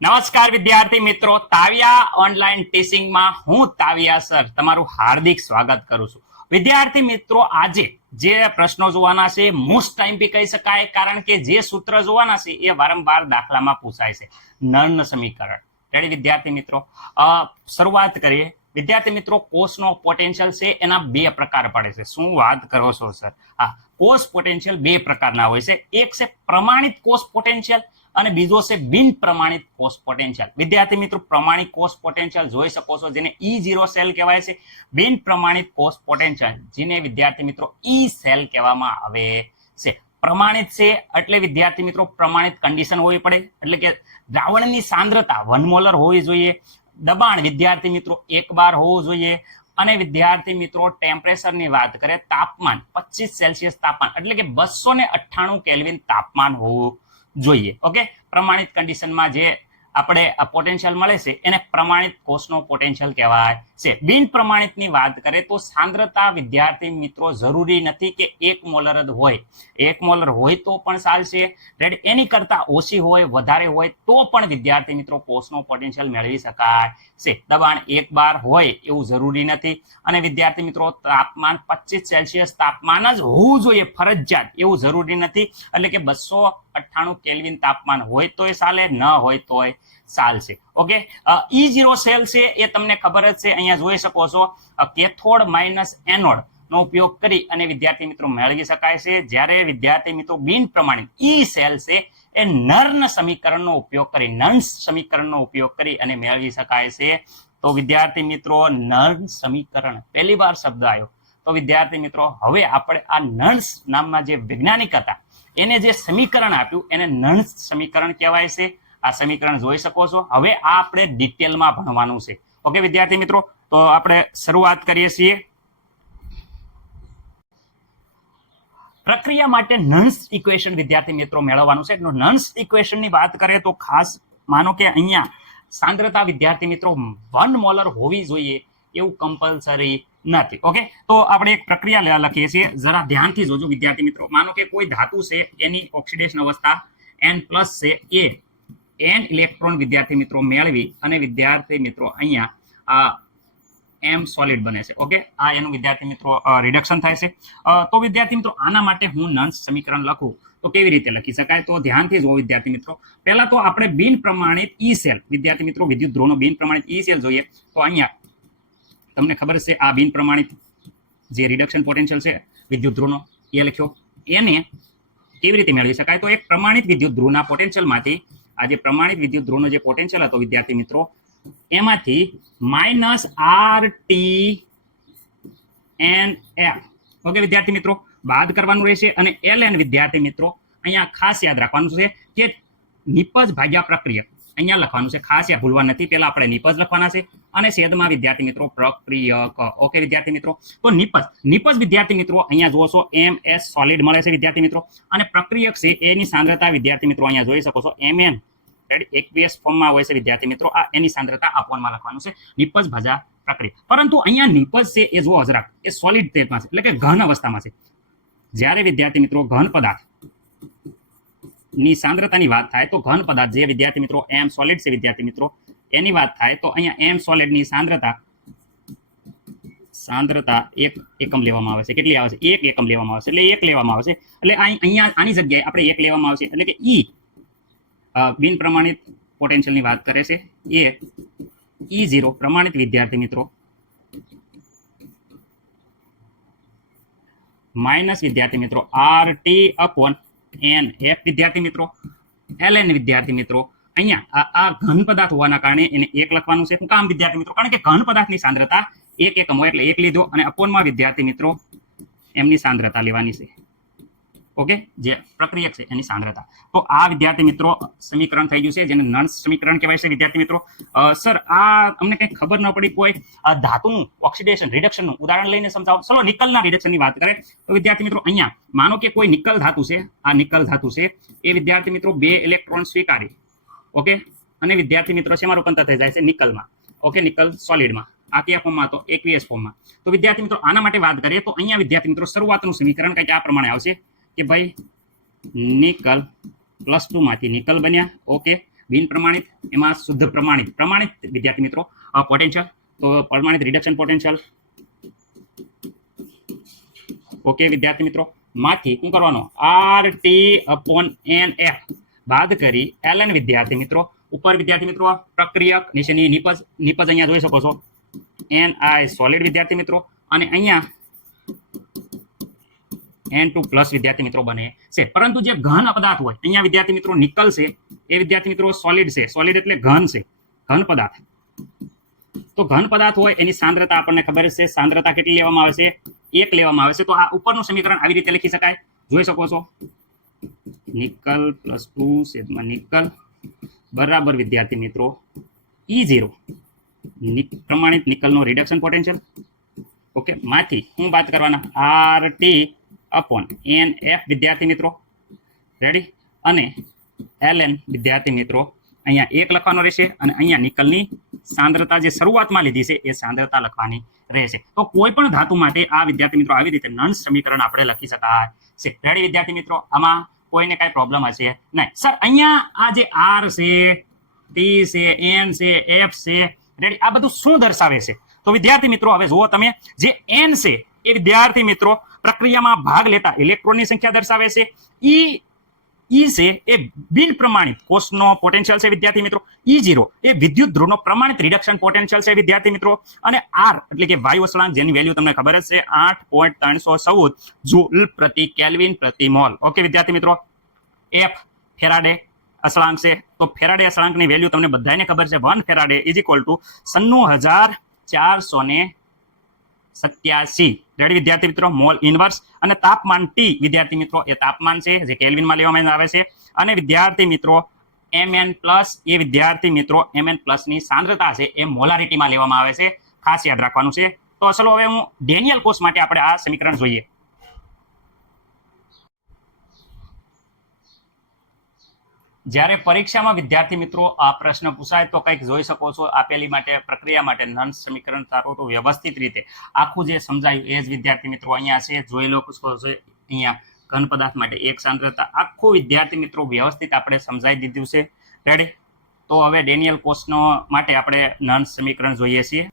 નમસ્કાર વિદ્યાર્થી મિત્રો, તાવિયા ઓનલાઈન ટીચિંગમાં હું તાવિયા સર તમારું હાર્દિક સ્વાગત કરું છું. વિદ્યાર્થી મિત્રો, આજે જે પ્રશ્નો જોવાના છે મોસ્ટ ટાઈમ બી કહી શકાય, કારણ કે જે સૂત્ર જોવાના છે એ વારંવાર દાખલામાં પૂછાય છે. નર્ન સમીકરણ. રેડી વિદ્યાર્થી મિત્રો? શરૂઆત કરીએ. વિદ્યાર્થી મિત્રો, કોષનો પોટેન્શિયલ છે એના બે પ્રકાર પડે છે. શું વાત કરો છો સર? હા, કોષ પોટેન્શિયલ બે પ્રકારના હોય છે. એક છે પ્રમાણિત કોષ પોટેન્શિયલ અને બીજો છે બિન પ્રમાણિત કોષ પોટેન્શિયલ. વિદ્યાર્થી મિત્રો, પ્રમાણિત કોષ પોટેન્શિયલ જોઈ શકો છો, જેને E0 સેલ કહેવાય છે. બિન પ્રમાણિત કોષ પોટેન્શિયલ જેને વિદ્યાર્થી મિત્રો E સેલ કહેવામાં આવે છે. પ્રમાણિત છે એટલે વિદ્યાર્થી મિત્રો પ્રમાણિત કન્ડિશન હોવી પડે, એટલે કે દ્રાવણની સાંદ્રતા 1 મોલર હોવી જોઈએ, દબાણ વિદ્યાર્થી મિત્રો 1 બાર હોવું જોઈએ, અને વિદ્યાર્થી મિત્રો ટેમ્પરેચરની વાત કરીએ, તાપમાન 25 સેલ્સિયસ તાપમાન એટલે કે 298 કેલ્વિન તાપમાન હોવું જોઈએ. ઓકે, પ્રમાણિત કન્ડિશનમાં જે આપણે પોટેન્શિયલ મળે છે એને પ્રમાણિત કોષનો પોટેન્શિયલ કહેવાય છે. બિન પ્રમાણિતની વાત કરીએ તો સાંદ્રતા વિદ્યાર્થી મિત્રો જરૂરી નથી કે 1 મોલર જ હોય. 1 મોલર હોય તો પણ ચાલશે, રેડી. એની કરતા ઓછી હોય, વધારે હોય તો પણ વિદ્યાર્થી મિત્રો કોષનો પોટેન્શિયલ મેળવી શકાય છે. દબાણ 1 બાર હોય એવું જરૂરી નથી, અને વિદ્યાર્થી મિત્રો તાપમાન 25 સેલ્સિયસ તાપમાન જ હોવું જોઈએ ફરજિયાત એવું જરૂરી નથી, એટલે કે 298 કેલ્વિન તાપમાન હોય તોય ચાલે, ન હોય તોય ચાલશે. ઓકે, E0 સેલ છે એ તમને ખબર જ છે, અહીંયા જોઈ શકો છો, કેથોડ માઇનસ એનોડ નો ઉપયોગ કરી અને વિદ્યાર્થી મિત્રો મેળવી શકાય છે. જ્યારે વિદ્યાર્થી મિત્રો બિન પ્રમાણિત E સેલ છે એ નર્ન સમીકરણનો ઉપયોગ કરી અને મેળવી શકાય છે. તો વિદ્યાર્થી મિત્રો નર્ન સમીકરણ પહેલી વાર શબ્દ આવ્યો. તો વિદ્યાર્થી મિત્રો હવે આપણે આ નર્ન્સ નામના જે વૈજ્ઞાનિક હતા એને જે સમીકરણ આપ્યું એને નર્ન્સ સમીકરણ કહેવાય છે. આ સમીકરણ જોઈ શકો છો. હવે આ આપણે ડિટેલમાં ભણવાનું છે. ઓકે વિદ્યાર્થી મિત્રો, તો આપણે શરૂઆત કરીએ છીએ. પ્રક્રિયા માટે નર્ન્સ ઇક્વેશન વિદ્યાર્થી મિત્રો મેળવવાનું છે. નર્ન્સ ઇક્વેશનની વાત કરીએ તો ખાસ માનો કે અહીંયા સાંદ્રતા વિદ્યાર્થી મિત્રો 1 મોલર હોવી જોઈએ એવું કમ્પલસરી નથી. ઓકે, તો આપણે એક પ્રક્રિયા લખીએ છીએ, જરા ધ્યાનથી જોજો વિદ્યાર્થી મિત્રો. માનો કે કોઈ ધાતુ છે એની ઓક્સિડેશન અવસ્થા N+ છે, એ N ઇલેક્ટ્રોન વિદ્યાર્થી મિત્રો મેળવી અને વિદ્યાર્થી મિત્રો અહીંયા M સોલિડ બને છે. ઓકે, આ એનું વિદ્યાર્થી મિત્રો રિડક્શન થાય છે. તો વિદ્યાર્થી મિત્રો આના માટે હું નર્ન્સ સમીકરણ લખું તો કેવી રીતે લખી શકાય? તો ધ્યાનથી જુઓ વિદ્યાર્થી મિત્રો. પહેલા તો આપણે બિન પ્રમાણિત E સેલ વિદ્યાર્થી મિત્રો વિદ્યુત ધ્રુવનો બિન પ્રમાણિત E સેલ જોઈએ. તો અહીંયા તમને ખબર છે આ બિન પ્રમાણિત જે રિડક્શન પોટેન્શિયલ છે વિદ્યુત ધ્રુવનો એ લખ્યો. એને કેવી રીતે મેળવી શકાય? તો એક પ્રમાણિત વિદ્યુત ધ્રુવના પોટેન્શિયલમાંથી આ જે પ્રમાણિત વિદ્યુત ધ્રુવનો જે પોટેન્શિયલ હતો વિદ્યાર્થી મિત્રો, એમાંથી -RTNF ઓકે વિદ્યાર્થી મિત્રો બાદ કરવાનું રહેશે, અને LN વિદ્યાર્થી મિત્રો અહીંયા ખાસ યાદ રાખવાનું છે કે નિપજ ભાગ્યા પ્રક્રિયક અહીંયા લખવાનું છે. ખાસ યાદ ભૂલવા નથી, પહેલા આપણે નિપજ લખવાના છે અને છેદમાં વિદ્યાર્થી મિત્રો પ્રક્રિયક. ઓકે વિદ્યાર્થી મિત્રો, તો નિપજ વિદ્યાર્થી મિત્રો અહીંયા જુઓ છો MS સોલિડ મળે છે વિદ્યાર્થી મિત્રો, અને પ્રક્રિયક છે એની સાંદ્રતા વિદ્યાર્થી મિત્રો અહીંયા જોઈ શકો છો MN એકવીએસ ફોર્મમાં હોય છે વિદ્યાર્થી મિત્રો. આ એની સાંદ્રતા આપવામાં લખવાનું છે નિપજ ભાગ્યા પ્રક્રિયા. પરંતુ અહીંયા નિપજ છે એ જુઓ જરાક, એ સોલિડ સ્ટેટમાં છે એટલે કે ઘન અવસ્થામાં છે. જ્યારે વિદ્યાર્થી મિત્રો ઘન પદાર્થ ની સાંદ્રતાની વાત થાય તો ઘન પદાર્થ જે વિદ્યાર્થી મિત્રો M સોલિડ છે વિદ્યાર્થી મિત્રો એની વાત થાય તો અહીંયા M સોલિડ ની સાંદ્રતા 1 એકમ લેવામાં આવે છે. કેટલી આવે છે? 1 એકમ લેવામાં આવે છે, એટલે 1 લેવામાં આવે છે. એટલે અહીંયા આની જગ્યાએ આપણે 1 લેવામાં આવે છે, એટલે કે E બિન પ્રમાણિત પોટેન્શિયલની વાત કરે છે એ E0 પ્રમાણિત વિદ્યાર્થી મિત્રો માઇનસ વિદ્યાર્થી મિત્રો RT/NF વિદ્યાર્થી મિત્રો LN વિદ્યાર્થી મિત્રો અહીંયા આ ઘન પદાર્થ હોવાના કારણે એને 1 લખવાનું છે. શું કામ વિદ્યાર્થી મિત્રો? કારણ કે ઘન પદાર્થની સાંદ્રતા 1 એકમ હોય એટલે 1 લીધો, અને અપોનમાં વિદ્યાર્થી મિત્રો એમની સાંદ્રતા લેવાની છે. ઓકે, જે પ્રક્રિયક છે એની સાંદ્રતા. તો આ વિદ્યાર્થી મિત્રો સમીકરણ થઈ ગયું છે, જેને નર્ન્સ સમીકરણ કહેવાય છે વિદ્યાર્થી મિત્રો. સર આ અમને કંઈ ખબર ન પડી, કોઈ ધાતુનું ઓક્સિડેશન રિડક્શનનું ઉદાહરણ લઈને સમજાવો. ચલો નિકલના રિડક્શનની વાત કરે તો વિદ્યાર્થી મિત્રો અહીંયા માનો કે કોઈ નિકલ ધાતુ છે, આ નિકલ ધાતુ છે એ વિદ્યાર્થી મિત્રો 2 ઇલેક્ટ્રોન સ્વીકારી, ઓકે, અને વિદ્યાર્થી મિત્રો શેમાં રૂપાંતર થઈ જાય છે? નિકલમાં. ઓકે, નિકલ સોલિડમાં. આ કયા ફોર્મમાં? તો એકવીએસ ફોર્મમાં. તો વિદ્યાર્થી મિત્રો આના માટે વાત કરીએ તો અહીંયા વિદ્યાર્થી મિત્રો શરૂઆતનું સમીકરણ કંઈક આ પ્રમાણે આવશે કે ભાઈ નિકલ +2 માંથી નિકલ બન્યા. ઓકે, બિન પ્રમાણિત, એમાં શુદ્ધ પ્રમાણિત. પ્રમાણિત વિદ્યાર્થી મિત્રો પોટેન્શિયલ, તો પ્રમાણિત રિડક્શન પોટેન્શિયલ. ઓકે વિદ્યાર્થી મિત્રો, માંથી શું કરવાનું, RT/NF બાદ કરી ln વિદ્યાર્થી મિત્રો. ઉપર વિદ્યાર્થી મિત્રો પ્રક્રિયક, નીચેની નિપજ. નિપજ અહીંયા જોઈ શકો છો Ni સોલિડ વિદ્યાર્થી મિત્રો, અને અહીંયા N2 પ્લસ વિદ્યાર્થી મિત્રો બને છે. પરંતુ જે ઘન પદાર્થ હોય, અહીંયા વિદ્યાર્થી મિત્રો નિકલ છે, એ વિદ્યાર્થી મિત્રો સોલિડ છે. સોલિડ એટલે ઘન છે, ઘન પદાર્થ. તો ઘન પદાર્થ હોય એની સાંદ્રતા આપણને ખબર છે. સાંદ્રતા કેટલી લેવામાં આવે છે, 1 લેવામાં આવે છે. તો આ ઉપરનું સમીકરણ આવી રીતે લખી શકાય, જોઈ શકો છો. નિકલ +2 નિકલ બરાબર વિદ્યાર્થી મિત્રો E0 પ્રમાણિત નિકલનો રિડક્શન પોટેન્શિયલ. ઓકે, માંથી હું વાત કરવાના RT/NF વિદ્યાર્થી મિત્રો. રેડી? અને ln વિદ્યાર્થી મિત્રો અહીંયા 1 લખવાનો રહેશે, અને અહીંયા નિકલની સાંદ્રતા જે શરૂઆતમાં લીધી છે એ સાંદ્રતા લખવાની રહેશે. તો કોઈ પણ ધાતુ માટે આ વિદ્યાર્થી મિત્રો આવી રીતે નંદ સમીકરણ આપણે લખી શકાય છે. રેડી વિદ્યાર્થી મિત્રો? આમાં કોઈને કઈ પ્રોબ્લેમ હશે નહીં. સર અહીંયા આ જે R છે, T છે, N છે, F છે, રેડી, આ બધું શું દર્શાવે છે? તો વિદ્યાર્થી મિત્રો હવે જુઓ તમે, જે N છે એ વિદ્યાર્થી મિત્રો પ્રક્રિયામાં ભાગ લેતા ઇલેક્ટ્રોનની સંખ્યા દર્શાવે છે. E છે એ બિન પ્રમાણિત કોષનો પોટેન્શિયલ છે વિદ્યાર્થી મિત્રો. E0 એ વિદ્યુત ધ્રુવનો પ્રમાણિત રિડક્શન પોટેન્શિયલ છે વિદ્યાર્થી મિત્રો. અને R એટલે કે વાયુ અચળાંક, જેની વેલ્યુ તમને ખબર જ છે 8.314 જૂલ પ્રતિ કેલ્વિન પ્રતિ મોલ. ઓકે વિદ્યાર્થી મિત્રો. F ફેરાડે અચળાંક છે. તો ફેરાડે અચળાંકની વેલ્યુ તમને બધાને ખબર છે, 1 ફેરાડે = 96,487. રેડી વિદ્યાર્થી મિત્રો? Mall inverse. અને તાપમાન T વિદ્યાર્થી મિત્રો એ તાપમાન છે જે કેલ્વિનમાં લેવામાં આવે છે. અને વિદ્યાર્થી મિત્રો Mn પ્લસ એ વિદ્યાર્થી મિત્રો Mn પ્લસની સાંદ્રતા છે એ મોલારિટીમાં લેવામાં આવે છે. ખાસ યાદ રાખવાનું છે. તો ચલો હવે હું ડેનિયલ કોષ માટે આપણે આ સમીકરણ જોઈએ. જ્યારે પરીક્ષામાં વિદ્યાર્થી મિત્રો આ પ્રશ્ન પૂછાય તો કંઈક જોઈ શકો છો, આપેલી માટે પ્રક્રિયા માટે નંદ સમીકરણ તારો તો વ્યવસ્થિત રીતે આખું જે સમજાયું એ જ વિદ્યાર્થી મિત્રો અહીંયા છે, જોઈ લો છો. અહીંયા ઘન પદાર્થ માટે 1 સાંદ્રતા, આખું વિદ્યાર્થી મિત્રો વ્યવસ્થિત આપણે સમજાવી દીધું છે. રેડી? તો હવે ડેનિયલ કોષનો માટે આપણે નંદ સમીકરણ જોઈએ છીએ.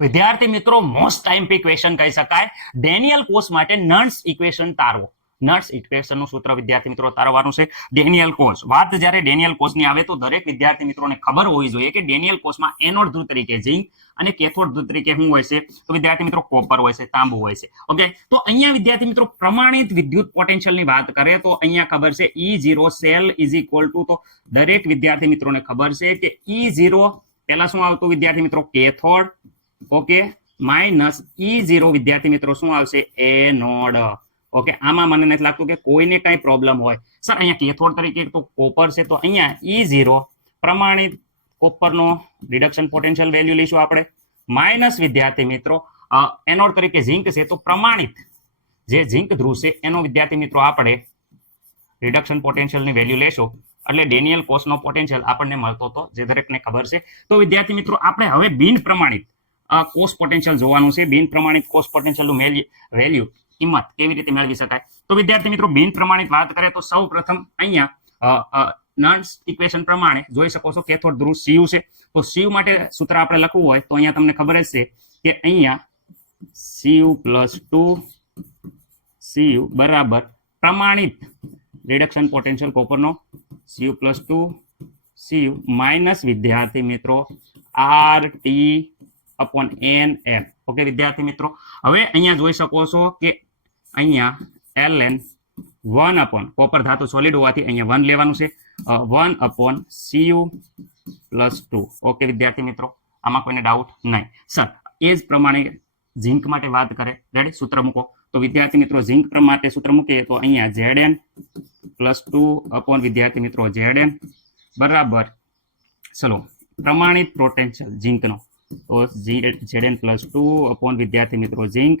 વિદ્યાર્થી મિત્રો મોસ્ટ ટાઈમ્પી ક્વેશ્ચન કહી શકાય. ડેનિયલ કોષ માટે નંડ્સ ઇક્વેશન તારવો. નટ્સ ઇક્વેશનનું સૂત્ર વિદ્યાર્થી મિત્રો તારવાનું છે. ડેનિયલ કોષ, વાત જ્યારે ડેનિયલ કોષની આવે તો દરેક વિદ્યાર્થી મિત્રોને ખબર હોવી જોઈએ કે ડેનિયલ કોષમાં એનોડ ધ્રુવ તરીકે ઝિંક અને કેથોડ ધ્રુવ તરીકે શું હોય છે? તો વિદ્યાર્થી મિત્રો કોપર હોય છે, તાંબુ હોય છે. ઓકે, તો અહીંયા વિદ્યાર્થી મિત્રો પ્રમાણિત વિદ્યુત પોટેન્શિયલની વાત કરે તો અહીંયા ખબર છે E0 સેલ = તો દરેક વિદ્યાર્થી મિત્રોને ખબર છે કે E0 પહેલા શું આવતું વિદ્યાર્થી મિત્રો? કેથોડ. ઓકે, માઇનસ E0 વિદ્યાર્થી મિત્રો શું આવશે? એનોડ. ઓકે, આમાં મને નથી લાગતું કે કોઈને કઈ પ્રોબ્લેમ હોય. સર અહીંયા કેથોડ તરીકે તો કોપર છે, તો અહીંયા E0 પ્રમાણિત કોપરનો રિડક્શન પોટેન્શિયલ વેલ્યુ લઈશું આપણે. માઇનસ વિદ્યાર્થી મિત્રો એનોડ તરીકે ઝિંક છે, તો પ્રમાણિત જે ઝિંક ધ્રુવ છે એનો વિદ્યાર્થી મિત્રો આપણે રિડક્શન પોટેન્શિયલની વેલ્યુ લેશો એટલે ડેનિયલ કોષનો પોટેન્શિયલ આપણને મળતો હતો, જે દરેકને ખબર છે. તો વિદ્યાર્થી મિત્રો આપણે હવે બિન પ્રમાણિત કોષ પોટેન્શિયલ જોવાનું છે. બિન પ્રમાણિત કોષ પોટેન્શિયલનું વેલ્યુ કિંમત કેવી રીતે મેળવી શકાય? તો વિદ્યાર્થી મિત્રો બિન પ્રમાણિત વાત કરે તો સૌ પ્રથમ અહીંયા નંડ્સ ઇક્વેશન પ્રમાણે જોઈ શકો છો કેથોડ ધ્રુવ Cu છે. તો Cu માટે સૂત્ર આપણે લખવું હોય તો અહીંયા તમને ખબર જ છે કે અહીંયા Cu+2 Cu બરાબર પ્રમાણિત રિડક્શન પોટેન્શિયલ કોપરનો Cu+2 Cu માઇનસ વિદ્યાર્થી મિત્રો RT/NF. ઓકે વિદ્યાર્થી મિત્રો, હવે અહીંયા જોઈ શકો છો કે અહીંયા ln 1 કોપર ધાતુ સોલિડ હોવાથી અહીંયા 1 લેવાનું છે, 1/Cu+2. ઓકે વિદ્યાર્થી મિત્રો, આમાં કોઈને ડાઉટ નહીં. સર એ જ પ્રમાણે ઝિંક માટે વાત કરે. રેડી? સૂત્ર મૂકો. તો વિદ્યાર્થી મિત્રો ઝિંક માટે સૂત્ર મૂકીએ તો અહીંયા Zn+2 વિદ્યાર્થી મિત્રો Zn બરાબર, ચલો પ્રમાણિત પોટેન્શિયલ ઝિંકનો તો Zn+2 વિદ્યાર્થી મિત્રો ઝિંક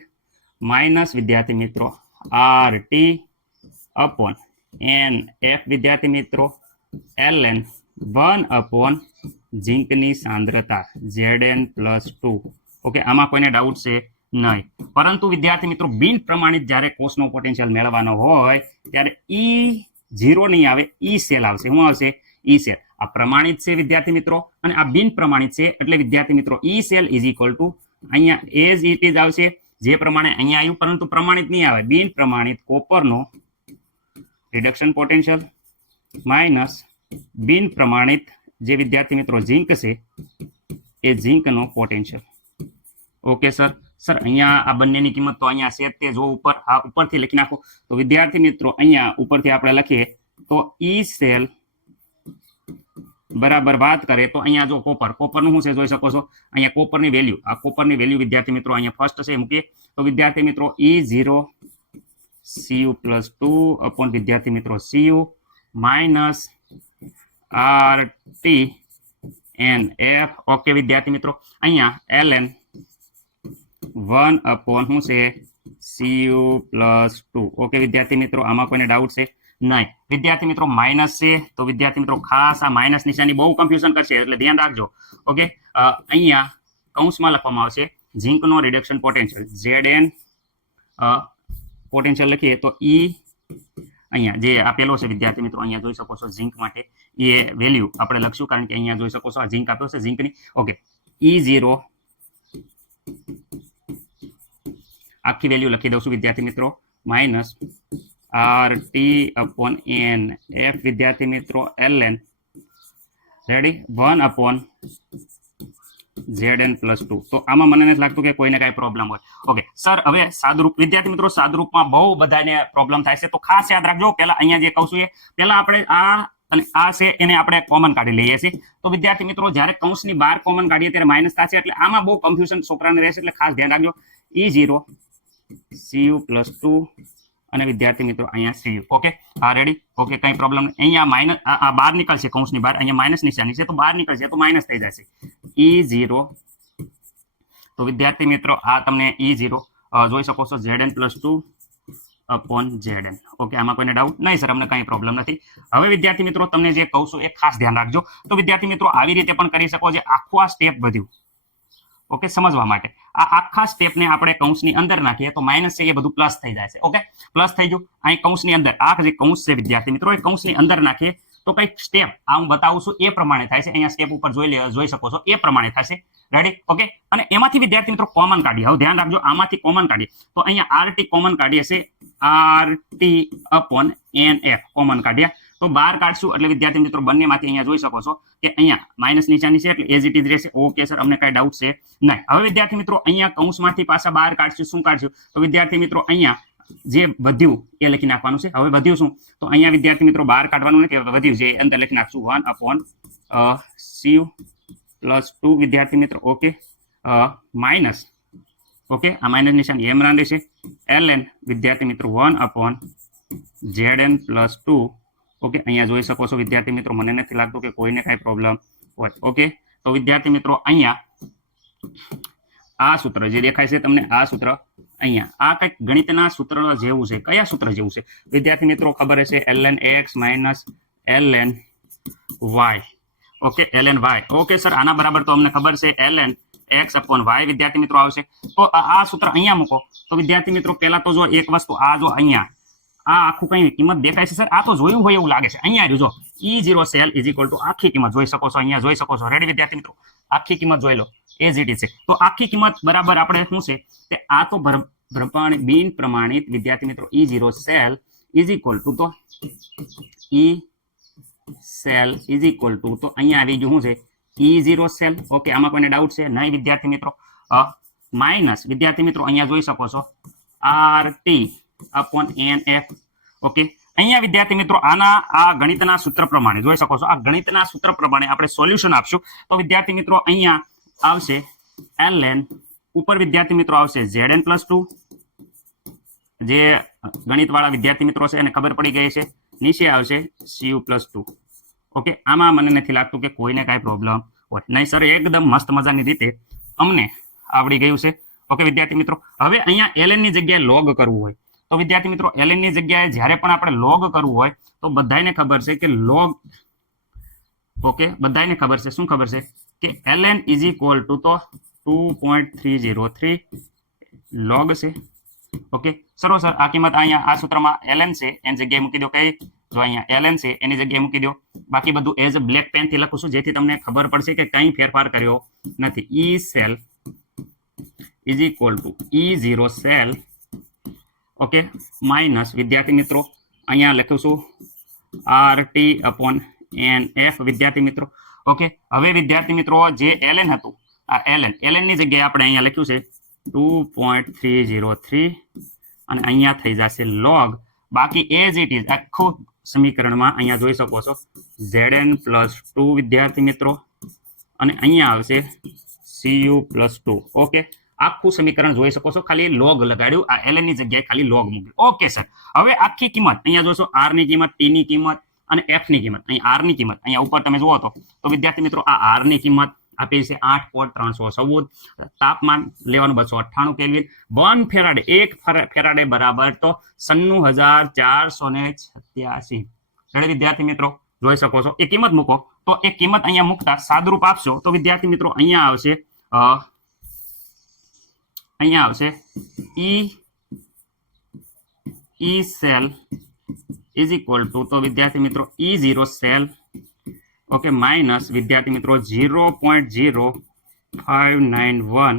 માઇનસ વિદ્યાર્થી મિત્રો RT/NF વિદ્યાર્થી મિત્રો ln 1 ઝિંકની સાંદ્રતા Zn+2. ઓકે, આમાં કોઈને ડાઉટ છે નહીં. પરંતુ વિદ્યાર્થી મિત્રો બિન પ્રમાણિત જ્યારે કોષનો પોટેન્શિયલ મેળવવાનો હોય ત્યારે 0 નહીં આવે, ઈ સેલ આવશે. શું આવશે? ઈ સેલ. આ પ્રમાણિત છે વિદ્યાર્થી મિત્રો, અને આ બિન પ્રમાણિત છે. એટલે વિદ્યાર્થી મિત્રો ઈ સેલ ઇઝ ઇક્વલ ટુ અહીંયા એઝ ઇટ ઇઝ આવશે, જે પ્રમાણે અહીંયા આવ્યું, પરંતુ પ્રમાણિત નહીં આવે. બિન પ્રમાણિત કોપરનો રિડક્શન પોટેન્શિયલ માઇનસ બિન પ્રમાણિત જે વિદ્યાર્થી મિત્રો ઝીંક છે એ ઝીંકનો પોટેન્શિયલ. Okay sir. સર અહીંયા આ બંનેની કિંમત તો અહીંયા છે તે જો ઉપર, આ ઉપરથી લખી નાખો. તો વિદ્યાર્થી મિત્રો અહીંયા ઉપરથી આપણે લખીએ તો ઈ સેલ બરાબર વાત કરે તો અહીંયા જો કોપરનું શું છે જોઈ શકો છો. અહીંયા કોપરની વેલ્યુ, આ કોપરની વેલ્યુ વિદ્યાર્થી મિત્રો અહીંયા ફર્સ્ટ છે મૂકીએ તો વિદ્યાર્થી મિત્રો E0 Cu+2 અપોન વિદ્યાર્થી મિત્રો Cu માઇનસ RTNF. ઓકે વિદ્યાર્થી મિત્રો અહીંયા ln 1 અપોન શું છે Cu+2. ઓકે વિદ્યાર્થી મિત્રો આમાં કોઈને ડાઉટ છે? નહીં. વિદ્યાર્થી મિત્રો માઇનસ છે તો વિદ્યાર્થી મિત્રો ખાસ આ માઇનસ નિશાની બહુ કન્ફ્યુઝન કરશે, એટલે ધ્યાન રાખજો. ઓકે અહીંયા કૌંસમાં લખવામાં આવશે ઝીંકનો રિડક્શન પોટેન્શિયલ Zn પોટેન્શિયલ લખીએ તો E અહીંયા જે આપેલો છે વિદ્યાર્થી મિત્રો અહીંયા જોઈ શકો છો ઝીંક માટે એ વેલ્યુ આપણે લખશું, કારણ કે અહીંયા જોઈ શકો છો આ ઝીંક આપ્યો છે ઝીંકની. ઓકે E0 આખી વેલ્યુ લખી દઉં છું વિદ્યાર્થી મિત્રો માઇનસ RT/NF વિદ્યાર્થી મિત્રો ln રેડી 1 અપોન Zn+2. તો આમાં મને નથી લાગતું કે કોઈને કાંઈ પ્રોબ્લેમ હોય. ઓકે સર હવે સાદુરૂપ વિદ્યાર્થી મિત્રો સાદુરૂપમાં બહુ બધાને પ્રોબ્લેમ થાય છે, તો ખાસ યાદ રાખજો. પહેલા અહીંયા જે કહું છું એ પહેલા આપણે આ અને આ છે એને આપણે કોમન કાઢી લઈએ છીએ. તો વિદ્યાર્થી મિત્રો જ્યારે કૌંસની બહાર કોમન કાઢીએ ત્યારે માઇનસ થશે, એટલે આમાં બહુ કન્ફ્યુઝન છોકરાને રહેશે, એટલે ખાસ ધ્યાન રાખજો. E0 Cu+2 અને વિદ્યાર્થી મિત્રો અહીંયા Cu. ઓકે હા રેડી. ઓકે કંઈ પ્રોબ્લેમ નહીં. અહીંયા માઇનસ આ બહાર નીકળશે કૌંસની બહાર, અહીંયા માઇનસ નિશાની છે તો બહાર નીકળશે તો માઇનસ થઈ જશે. E0 તો વિદ્યાર્થી મિત્રો આ તમને E0 જોઈ શકો છો Zn+2 અપોન Zn. ઓકે આમાં કોઈને ડાઉટ નહીં? સર અમને કંઈ પ્રોબ્લેમ નથી. હવે વિદ્યાર્થી મિત્રો તમને જે કહું છું એ ખાસ ધ્યાન રાખજો. તો વિદ્યાર્થી મિત્રો આવી રીતે પણ કરી શકો, જે આખું આ સ્ટેપ બધું ઓકે સમજવા માટે આ આખા સ્ટેપને આપણે કૌંસની અંદર નાખીએ તો માઇનસ છે એ બધું પ્લસ થઈ જાય છે. ઓકે પ્લસ થઈ ગયું. અહીં કૌંસની અંદર આ જે કૌંસ છે વિદ્યાર્થી મિત્રો એ કૌંસની અંદર નાખીએ તો કંઈક સ્ટેપ આ હું બતાવું છું એ પ્રમાણે થાય છે. અહીંયા સ્ટેપ ઉપર જોઈ શકો છો એ પ્રમાણે થશે. રેડી. ઓકે અને એમાંથી વિદ્યાર્થી મિત્રો કોમન કાઢીએ. હવે ધ્યાન રાખજો, આમાંથી કોમન કાઢીએ તો અહીંયા RT કોમન કાઢીએ છે RT/NF કોમન કાઢ્યા તો બહાર કાઢશું એટલે વિદ્યાર્થી મિત્રો બંનેમાંથી અહીંયા જોઈ શકો છો કે અહીંયા માઇનસ નિશાની છે એટલે એઝ ઇટ ઇઝ રહેશે. ઓકે સર અમને કાંઈ ડાઉટ છે નહીં. હવે વિદ્યાર્થી મિત્રો અહીંયા કૌંસમાંથી પાછા બહાર કાઢશું. શું કાઢશું? તો વિદ્યાર્થી મિત્રો અહીંયા જે વધ્યું એ લખી નાખવાનું છે. હવે વધ્યું શું? તો અહીંયા વિદ્યાર્થી મિત્રો બહાર કાઢવાનું નથી, વધ્યું જે અંદર લખી નાખશું 1 અપોન Cu+2 વિદ્યાર્થી મિત્રો. ઓકે માઇનસ ઓકે આ માઇનસ નિશાની એમ રાંધે છે ln વિદ્યાર્થી મિત્રો 1 અપોન Zn+2. ઓકે અહીંયા જોઈ શકો છો વિદ્યાર્થી મિત્રો, મને નથી લાગતું કે કોઈને કાંઈ પ્રોબ્લેમ હોય. ઓકે તો વિદ્યાર્થી મિત્રો અહીંયા આ સૂત્ર જે દેખાય છે તમને, આ સૂત્ર અહીંયા આ કંઈક ગણિતના સૂત્ર જેવું છે. કયા સૂત્ર જેવું છે વિદ્યાર્થી મિત્રો? ખબર હશે ln x minus ln y. Okay ln y. Okay sir આના બરાબર તો અમને ખબર છે ln x અપોન y વિદ્યાર્થી મિત્રો આવશે. તો આ સૂત્ર અહીંયા મૂકો તો વિદ્યાર્થી મિત્રો પહેલા તો જો એક વસ્તુ આ જો અહીંયા આ આખું કઈ કિંમત દેખાય છે સર? આ તો જોયું હોય એવું લાગે છે. અહીંયા જો E0 cell is equal to આખી કિંમત જોઈ શકો છો, અહીંયા જોઈ શકો છો. રેડી વિદ્યાર્થી મિત્રો આખી કિંમત જોઈ લો એઝ ઇટ ઇઝ છે. તો આખી કિંમત બરાબર આપણે શું છે કે આ તો બિન પ્રમાણિત વિદ્યાર્થી મિત્રો E0 cell is equal to તો E cell is equal to તો અહીંયા આવી ગયું શું છે E0 સેલ. ઓકે આમાં કોઈને ડાઉટ છે નહીં વિદ્યાર્થી મિત્રો? માઇનસ વિદ્યાર્થી મિત્રો અહીંયા જોઈ શકો છો RT/NF. ઓકે અહીંયા વિદ્યાર્થી મિત્રો આના આ ગણિતના સૂત્ર પ્રમાણે જોઈ શકો છો, આ ગણિતના સૂત્ર પ્રમાણે આપણે સોલ્યુશન આપશું તો વિદ્યાર્થી મિત્રો અહીંયા આવશે ln ઉપર વિદ્યાર્થી મિત્રો આવશે Zn+2 જે ગણિતવાળા વિદ્યાર્થી મિત્રો છે એને ખબર પડી ગઈ છે. નીચે આવશે Cu+2. ઓકે આમાં મને નથી લાગતું કે કોઈને કાંઈ પ્રોબ્લેમ હોય નહીં. સર એકદમ મસ્ત મજાની રીતે અમને આવડી ગયું છે. ઓકે વિદ્યાર્થી મિત્રો હવે અહીંયા ln ની જગ્યાએ લોગ કરવું હોય તો વિદ્યાર્થી મિત્રો ln ની જગ્યાએ જ્યારે પણ આપણે લોગ કરવું હોય તો બધાને ખબર છે કે લોગ ઓકે બધાને ખબર છે શું ખબર છે કે ln ઇઝ ઇક્વલ ટુ તો 2.303 લોગ છે. ઓકે સરો સર આ કિંમત અહીંયા આ સૂત્રમાં ln છે એની જગ્યાએ મૂકી દો કે જો અહીંયા ln છે એની જગ્યાએ મૂકી દો, બાકી બધું એઝ બ્લેક પેન થી લખું છું જેથી તમને ખબર પડશે કે કંઈ ફેરફાર કર્યો નથી. E cell is equal to E0 cell, okay, minus વિદ્યાર્થી મિત્રો અહીંયા લખું છું RT upon NF વિદ્યાર્થી મિત્રો. ઓકે, હવે વિદ્યાર્થી મિત્રો જે ln હતું આ ln ની જગ્યાએ આપણે અહીંયા લખ્યું છે 2.303 અને અહીંયા થઈ જશે log, બાકી એઝ ઇટ ઇઝ આખું સમીકરણમાં અહીંયા જોઈ શકો છો Zn + 2 વિદ્યાર્થી મિત્રો અને અહીંયા આવશે Cu + 2. ઓકે, આખું સમીકરણ જોઈ શકો છો, ખાલી log લગાડ્યું, આ ln ની જગ્યાએ ખાલી log મૂક્યું. ઓકે સર, હવે આખી કિંમત અહીંયા જોશો r ની કિંમત, t ની કિંમત અને f ની કિંમત, અહીં r ની કિંમત અહીંયા ઉપર તમે જુઓ તો વિદ્યાર્થી મિત્રો આ r ની કિંમત આપેલ છે 8.314, તાપમાન લેવાનું 298 કેલ્વિન, 1 ફેરાડે 1 ફેરાડે બરાબર તો 96486. એટલે વિદ્યાર્થી મિત્રો જોઈ શકો છો એ કિંમત મૂકો તો એ કિંમત અહીંયા મૂકતા સાદુરૂપ આપશો તો વિદ્યાર્થી મિત્રો અહીંયા આવશે E cell is equal to, તો વિદ્યાર્થી મિત્રો E0 cell, ઓકે, માઇનસ વિદ્યાર્થી મિત્રો 0.0591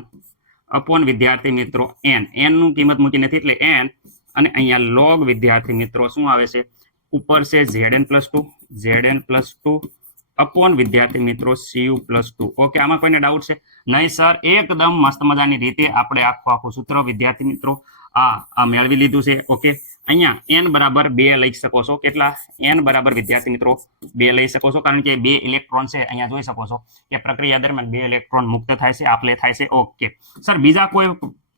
અપોન વિદ્યાર્થી મિત્રો n નું કિંમત મૂકી નથી એટલે n, અને અહીંયા log વિદ્યાર્થી મિત્રો શું આવે છે ઉપર છે Zn + 2 અપોન વિદ્યાર્થી મિત્રો Cu + 2. ઓકે, આમાં કોઈને ડાઉટ છે? નહીં સર, એકદમ મસ્ત મજાની રીતે આપણે આખું સૂત્ર વિદ્યાર્થી મિત્રો આ મેળવી લીધું છે. ઓકે, અહીંયા n બરાબર 2 લઈ શકો છો. કેટલા? n બરાબર વિદ્યાર્થી મિત્રો 2 લઈ શકો છો, કારણ કે 2 ઇલેક્ટ્રોન છે. અહીંયા જોઈ શકો છો કે પ્રક્રિયા દરમિયાન 2 ઇલેક્ટ્રોન મુક્ત થાય છે, આપલે થાય છે. ઓકે સર, બીજા કોઈ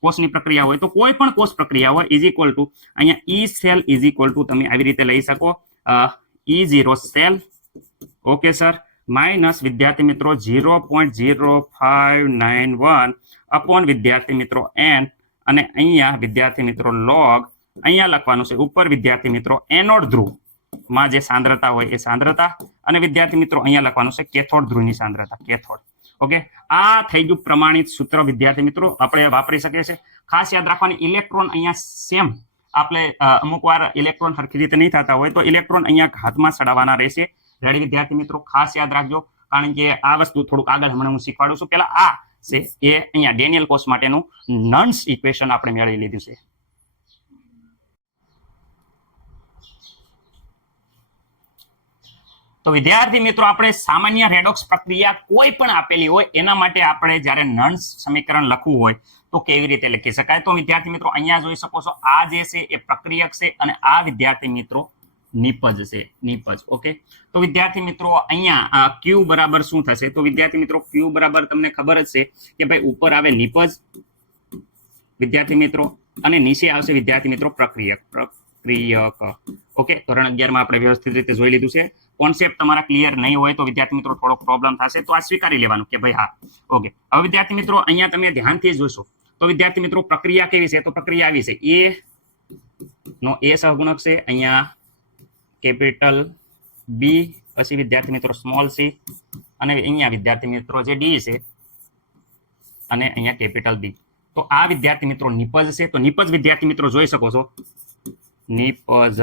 કોષની પ્રક્રિયા હોય તો કોઈ પણ કોષ પ્રક્રિયા હોય ઇઝ ઇક્વલ ટુ અહીંયા E cell is equal to તમે આવી રીતે લઈ શકો E0 cell, okay sir, minus વિદ્યાર્થી મિત્રો 0.0591 અપોન વિદ્યાર્થી મિત્રો n, અને અહીંયા વિદ્યાર્થી મિત્રો log અહીંયા લખવાનું છે ઉપર વિદ્યાર્થી મિત્રો એનોડ ધ્રુવમાં જે સાંદ્રતા હોય એ સાંદ્રતા, અને વિદ્યાર્થી મિત્રો અહીંયા લખવાનું છે કેથોડ ધ્રુવની સાંદ્રતા, કેથોડ. ઓકે, આ થઈ ગયું પ્રમાણિત સૂત્ર વિદ્યાર્થી મિત્રો, આપણે વાપરી શકીએ છીએ. ખાસ યાદ રાખવાની, ઇલેક્ટ્રોન અહીંયા સેમ આપણે અમુક વાર ઇલેક્ટ્રોન સરખી રીતે નહીં થતા હોય તો ઇલેક્ટ્રોન અહીંયા ઘાતમાં ચડાવવાના રહેશે. રેડી વિદ્યાર્થી મિત્રો, ખાસ યાદ રાખજો, કારણ કે આ વસ્તુ થોડુંક આગળ હમણાં હું શીખવાડું છું. પહેલા આ છે એ અહીંયા ડેનિયલ કોષ માટેનું નન્સ ઇક્વેશન આપણે મેળવી લીધું છે. તો વિદ્યાર્થી મિત્રો આપણે સામાન્ય રેડોક્સ પ્રક્રિયા કોઈ પણ આપેલી હોય એના માટે આપણે જ્યારે નન્સ સમીકરણ લખવું હોય તો કેવી રીતે લખી શકાય? તો વિદ્યાર્થી મિત્રો અહીંયા જોઈ શકો છો આ જે છે એ પ્રક્રિયક છે અને આ વિદ્યાર્થી મિત્રો નિપજ છે, નિપજ. ઓકે, તો વિદ્યાર્થી મિત્રો અહીંયા Q બરાબર શું થશે? તો વિદ્યાર્થી મિત્રો Q બરાબર તમને ખબર જ છે કે ભાઈ ઉપર આવે નિપજ વિદ્યાર્થી મિત્રો અને નીચે આવશે વિદ્યાર્થી મિત્રો પ્રક્રિયક. ઓકે, ધોરણ 11 માં આપણે વ્યવસ્થિત રીતે જોઈ લીધું છે. કોન્સેપ્ટ તમારા ક્લિયર નહીં હોય તો વિદ્યાર્થી મિત્રો થોડોક પ્રોબ્લેમ થશે, તો આ સ્વીકારી લેવાનું કે ભાઈ હા. ઓકે, હવે વિદ્યાર્થી મિત્રો અહીંયા તમે ધ્યાનથી જોશો તો વિદ્યાર્થી મિત્રો પ્રક્રિયા કેવી છે? તો પ્રક્રિયા આવી છે A નો A સહગુણક છે, અહીંયા કેપિટલ B, પછી વિદ્યાર્થી મિત્રો સ્મોલ c, અને અહીંયા વિદ્યાર્થી મિત્રો જે D છે અને અહીંયા કેપિટલ B. તો આ વિદ્યાર્થી મિત્રો નિપજ છે. તો નિપજ વિદ્યાર્થી મિત્રો જોઈ શકો છો નિપજ,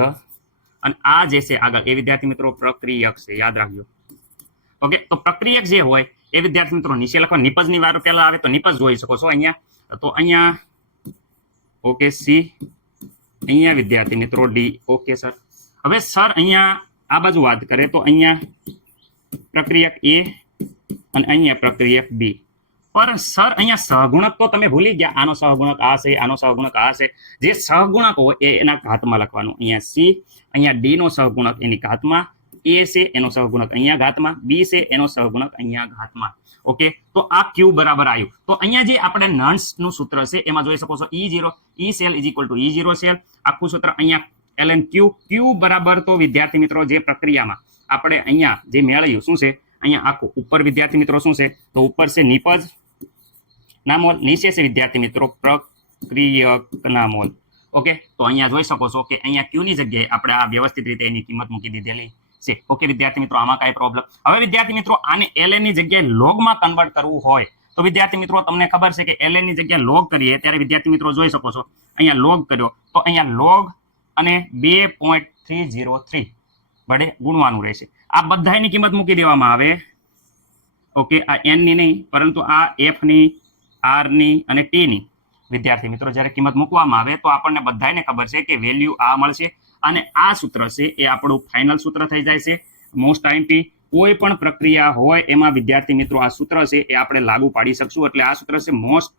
અને આ જે છે આગળ એ વિદ્યાર્થી મિત્રો પ્રક્રિયક છે, યાદ રાખજો. ઓકે, તો પ્રક્રિયક જે હોય એ વિદ્યાર્થી મિત્રો નીચે લખો, નિપજની વાર પહેલા આવે તો નિપજ જોઈ શકો છો અહીંયા. તો અહીંયા ઓકે C, અહીંયા વિદ્યાર્થી મિત્રો D. ઓકે સર, હવે સર અહીંયા આ બાજુ વાત કરે તો અહીંયા પ્રક્રિયક A અને અહીંયા પ્રક્રિયક B. પર સર અહીંયા સહગુણક તો તમે ભૂલી ગયા, આનો સહગુણક આ છે, આનો સહગુણક આ છે. જે સહગુણક હોય એ એના ઘાતમાં લખવાનું. અહીંયા C, અહીંયા D નો સહગુણક એની ઘાતમાં, A છે એનો સહગુણક અહીંયા ઘાતમાં, B છે એનો સહગુણક અહીંયા ઘાતમાં. ઓકે, તો આ Q બરાબર આવ્યું. તો અહીંયા જે આપણે નન્સ નું સૂત્ર છે એમાં જોઈ શકો છો E cell is equal to E0 cell, આખું સૂત્ર અહીંયા ln Q. Q બરાબર તો વિદ્યાર્થી મિત્રો જે પ્રક્રિયામાં આપણે અહીંયા જે મેળવ્યું શું છે, અહીંયા આખું ઉપર વિદ્યાર્થી મિત્રો શું છે? તો ઉપર છે નિપજ ના મોલ, નીચે છે વિદ્યાર્થી મિત્રો પ્રક્રિયકના મોલ. ઓકે, તો અહીંયા જોઈ શકો છો કે અહીંયા Q ની જગ્યાએ આપણે આ વ્યવસ્થિત રીતે એની કિંમત મૂકી દીધેલી છે. ઓકે વિદ્યાર્થી મિત્રો, આમાં કાંઈ પ્રોબ્લેમ? હવે વિદ્યાર્થી મિત્રો આને ln ની જગ્યાએ logમાં કન્વર્ટ કરવું હોય તો વિદ્યાર્થી મિત્રો તમને ખબર છે કે ln ની જગ્યાએ log કરીએ ત્યારે વિદ્યાર્થી મિત્રો જોઈ શકો છો અહીંયા log કર્યો તો અહીંયા log અને 2.303 વડે ગુણવાનું રહેશે. આ બધાની કિંમત મૂકી દેવામાં આવે. ઓકે, આ n ની નહીં પરંતુ આ f ની, r ની અને t ની વિદ્યાર્થી મિત્રો જ્યારે કિંમત મૂકવામાં આવે તો આપણને બધાને ખબર છે કે વેલ્યુ આ મળશે અને આ સૂત્ર છે એ આપણું ફાઇનલ સૂત્ર થઈ જાય છે. મોસ્ટ આઈએમપી કોઈ પણ પ્રક્રિયા હોય એમાં વિદ્યાર્થી મિત્રો આ સૂત્ર છે એ આપણે લાગુ પાડી શકશું. એટલે આ સૂત્ર છે મોસ્ટ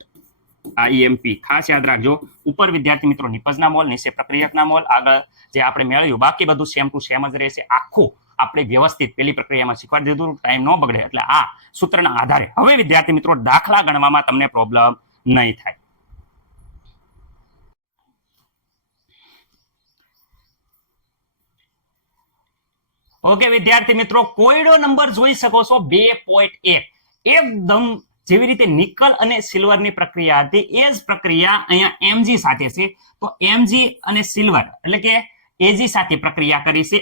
આઈએમપી. ખાસ યાદ રાખજો. ઉપર વિદ્યાર્થી મિત્રો નિપજના મોલ, નીચે પ્રક્રિયકના મોલ. આગળ જે આપણે મેળવ્યું બાકી બધું સેમ ટુ સેમ જ રહેશે. આખું આપણે વ્યવસ્થિત પેલી પ્રક્રિયામાં શીખવાડી દીધું, ટાઈમ ન બગડે. એટલે આ સૂત્રના આધારે હવે વિદ્યાર્થી મિત્રો દાખલા ગણવામાં તમને પ્રોબ્લેમ નહીં થાય. ઓકે વિદ્યાર્થી મિત્રો, કોયડો નંબર જોઈ શકો છો 2.1. એકદમ જેવી રીતે નિકલ અને સિલ્વરની પ્રક્રિયા હતી એ જ પ્રક્રિયા અહીંયા એમજી સાથે છે. તો એમજી અને સિલ્વર એટલે કે એજી સાથે પ્રક્રિયા કરી છે.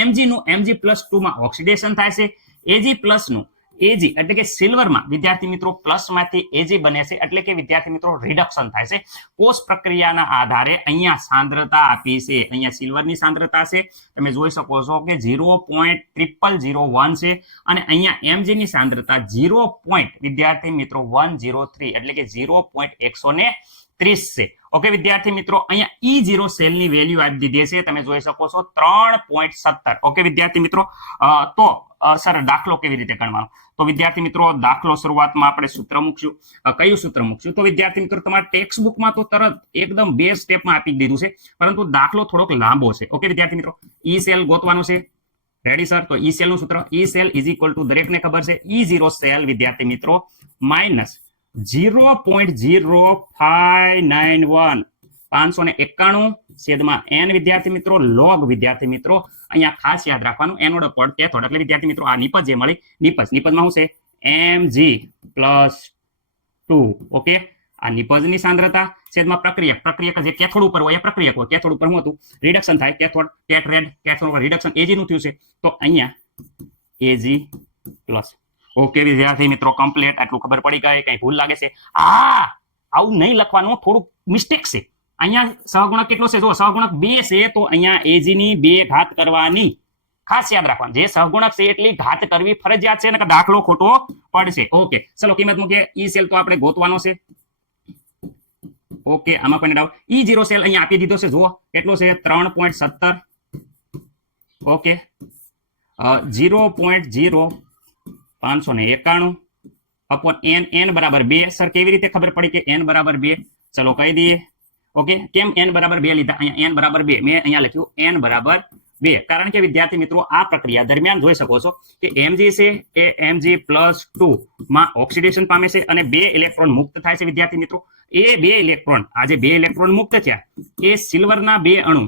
એમજી નું Mg+2 માં ઓક્સિડેશન થાય છે. એજી પ્લસ નું એજી એટલે કે સિલ્વરમાં વિદ્યાર્થી મિત્રો પ્લસ માંથી એજી બને છે એટલે કે વિદ્યાર્થી મિત્રો રિડક્શન થાય છે. કોષ પ્રક્રિયાના આધારે અહીંયા સાંદ્રતા આપી છે. અહીંયા સિલ્વરની સાંદ્રતા છે તમે જોઈ શકો છો કે 0.0001 છે અને અહીંયા એમજી ની સાંદ્રતા 0. વિદ્યાર્થી મિત્રો 103 એટલે કે 0.130 છે. ઓકે વિદ્યાર્થી મિત્રો, અહીંયા E0 સેલની વેલ્યુ આપી દીધી છે તમે જોઈ શકો છો 3.17. ઓકે વિદ્યાર્થી મિત્રો, તો સર દાખલો કેવી રીતે ગણવાનો? તો વિદ્યાર્થી મિત્રો દાખલો શરૂઆતમાં આપણે સૂત્ર મૂકશું. કયું સૂત્ર મૂકશું? તો વિદ્યાર્થી મિત્રો તમારા ટેક્સ્ટ બુકમાં તો તરત એકદમ 2 સ્ટેપમાં આપી દીધું છે પરંતુ દાખલો થોડોક લાંબો છે. ઓકે વિદ્યાર્થી મિત્રો, ઈ સેલ ગોતવાનો છે. Ready sir? તો ઈ સેલ નું સૂત્ર ઈ સેલ ઇઝ ઇક્વલ ટુ દરેકને ખબર છે E0 સેલ વિદ્યાર્થી મિત્રો માઇનસ 0.0591 591 છેદમાં n વિદ્યાર્થી મિત્રો લોગ વિદ્યાર્થી મિત્રો અહીંયા ખાસ યાદ રાખવાનું એનોડ પડ કેથોડ એટલે વિદ્યાર્થી મિત્રો આ નિપજ જે મળી નિપજમાં શું છે Mg+2. ઓકે, આ નિપજની સાંદ્રતા છેદમાં પ્રક્રિયક જે કેથોડ ઉપર હોય એ પ્રક્રિયક હોય. કેથોડ ઉપર શું હતું? રિડક્શન થાય. કેથોડ કેથોડ ઉપર રિડક્શન એજી નું થયું છે તો અહીંયા Ag+. ઓકે વિદ્યાર્થી મિત્રો કમ્પ્લીટ. આટલું ખબર પડી ગઈ? કઈ ભૂલ લાગે છે? આવું નહીં લખવાનું, થોડુંક મિસ્ટેક છે. અહીંયા સહગુણક કેટલો છે? જો સહગુણક 2 છે તો અહીંયા એજી ની 2 ઘાત કરવાની. ખાસ યાદ રાખવાનું, જે સહગુણક છે એટલી ઘાત કરવી ફરજિયાત છે, ને દાખલો ખોટો પડશે. ઓકે ચલો કિંમત મૂકીએ. ઈ સેલ તો આપણે ગોતવાનો છે. ઓકે, આમાં કોઈ ડાઉટ? E0 સેલ અહીંયા આપી દીધો છે. જુઓ કેટલો છે? 3.17. ઓકે, 0.0591 અપોન n બરાબર 2. સર કેવી રીતે ખબર પડી કે n બરાબર 2? ચલો કહી દઈએ. ઓકે, કેમ n બરાબર 2 લીધા? અહીંયા n બરાબર 2 મેં અહીંયા લખ્યું n બરાબર 2 કારણ કે વિદ્યાર્થી મિત્રો આ પ્રક્રિયા દરમિયાન જોઈ શકો છો કે Mg છે એ Mg+2 માં ઓક્સિડેશન પામે છે અને 2 ઇલેક્ટ્રોન મુક્ત થાય છે. વિદ્યાર્થી મિત્રો એ 2 ઇલેક્ટ્રોન, આ જે 2 ઇલેક્ટ્રોન મુક્ત થયા એ સિલ્વરના 2 અણુ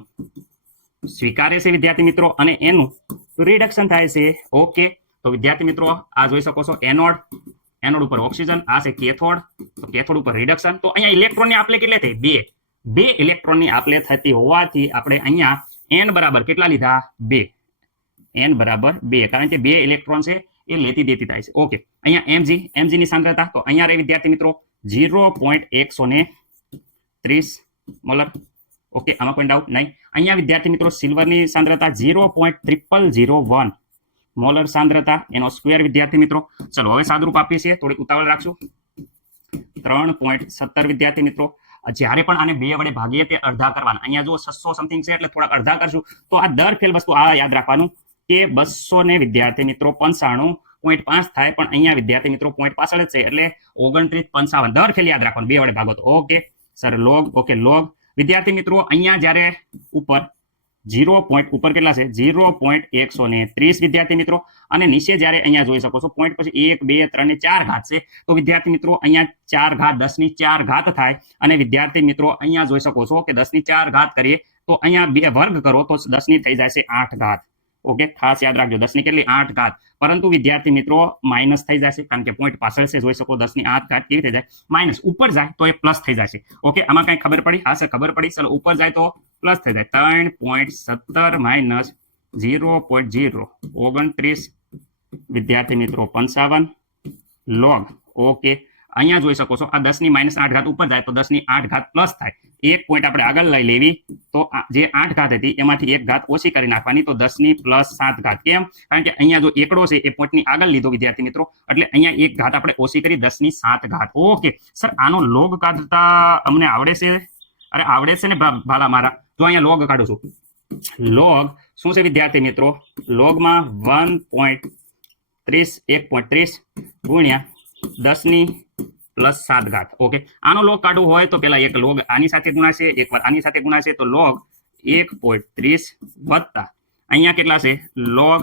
સ્વીકારે છે વિદ્યાર્થી મિત્રો અને એનું રિડક્શન થાય છે. ઓકે, તો વિદ્યાર્થી મિત્રો આ જોઈ શકો છો એનોડ ઉપર ઓક્સિજન, આ છે કેથોડ, તો કેથોડ ઉપર રિડક્શન. તો અહીંયા ઇલેક્ટ્રોનની આપલે કેટલે થઈ? 2 ઇલેક્ટ્રોનની આપલે થતી હોવાથી આપણે અહીંયા n બરાબર કેટલા લીધા? 2. n બરાબર 2 કારણ કે 2 ઇલેક્ટ્રોન છે એ લેતી દેતી થાય છે. ઓકે, અહીંયા Mg ની સાંદ્રતા તો અહીંયા રહી વિદ્યાર્થી મિત્રો 0.130 મોલર. ઓકે, આમાં કોઈ ડાઉટ નહીં? અહીંયા વિદ્યાર્થી મિત્રો સિલ્વરની સાંદ્રતા 0.0001 મોલર સાંદ્રતા, એનો સ્ક્વેર વિદ્યાર્થી મિત્રો. ચલો હવે સાદુરૂપ આપીએ છીએ, થોડીક ઉતાવળ રાખશું. 3.17 વિદ્યાર્થી મિત્રો. જ્યારે પણ આને 2 વડે ભાગીએ તે અડધા કરવાના. અહીંયા જો 600 સમથિંગ છે એટલે થોડા અડધા કરશું. તો આ દર ફેલ વસ્તુ આ યાદ રાખવાનું કે 200 ને વિદ્યાર્થી મિત્રો 95.5 થાય પણ અહીંયા વિદ્યાર્થી મિત્રો 0.65 જ છે એટલે 29.55 દર ફેલ યાદ રાખવાનું 2 વડે ભાગો તો. Okay sir log. Okay log વિદ્યાર્થી મિત્રો અહીંયા જ્યારે ઉપર 0. ઉપર કેટલા છે? 0.130 વિદ્યાર્થી મિત્રો અને નીચે જ્યારે અહીંયા જોઈ શકો છો પોઈન્ટ પછી 1 2 3 ને 4 ઘાત છે તો વિદ્યાર્થી મિત્રો અહીંયા 4 ઘાત 10 ની 4 ઘાત થાય અને વિદ્યાર્થી મિત્રો અહીંયા જોઈ શકો છો કે 10 ની 4 ઘાત કરીએ તો અહીંયા 2 વર્ગ કરો તો 10 ની થઈ જાય છે 8 ઘાત. ઓકે, ખાસ યાદ રાખજો 10 ની કેટલી? 8 ઘાત. પરંતુ વિદ્યાર્થી મિત્રો માઇનસ થઈ જશે કારણ કે પોઈન્ટ પાછળ છે. જોઈ શકો 10 ની 8 ઘાત કેવી થઈ જાય? માઇનસ. ઉપર જાય તો એ પ્લસ થઈ જશે. ઓકે, આમાં કઈ ખબર પડી? હા સર ખબર પડી. ચલો ઉપર જાય તો પ્લસ થઈ જાય 3.17 માઇનસ 0.029 વિદ્યાર્થી મિત્રો 55 લોગ. ઓકે, અહીંયા જોઈ શકો છો આ 10 ની -8 ઘાત ઉપર જાય તો 10 ની 8 ઘાત પ્લસ થાય. એક પોઈન્ટ આપણે આગળ લઈ લેવી તો જે 8 ઘાત હતી એમાંથી એક ઘાત ઓછી કરી નાખવાની તો 10 ની +7 ઘાત. કેમ? કારણ કે અહીંયા જો એકડો છે એ પોઈન્ટ ની આગળ લીધો વિદ્યાર્થી મિત્રો, એટલે અહીંયા એક ઘાત આપણે ઓછી કરી 10 ની 7 ઘાત. ઓકે સર, આનો લોગ કાઢતા અમને આવડે છે? અરે આવડે છે ને ભાલા મારા. જો અહીંયા લોગ કાઢું છું. લોગ શું છે વિદ્યાર્થી મિત્રો? લોગમાં 1.30 ગુણ્યા 10 ની +7 ઘાત. ઓકે, આનો લોગ કાઢવું હોય તો પેલા એક લોગ આની સાથે ગુણાશે, એકવાર આની સાથે ગુણાશે તો લોગ 1.30 વત્તા અહીંયા કેટલા છે? લોગ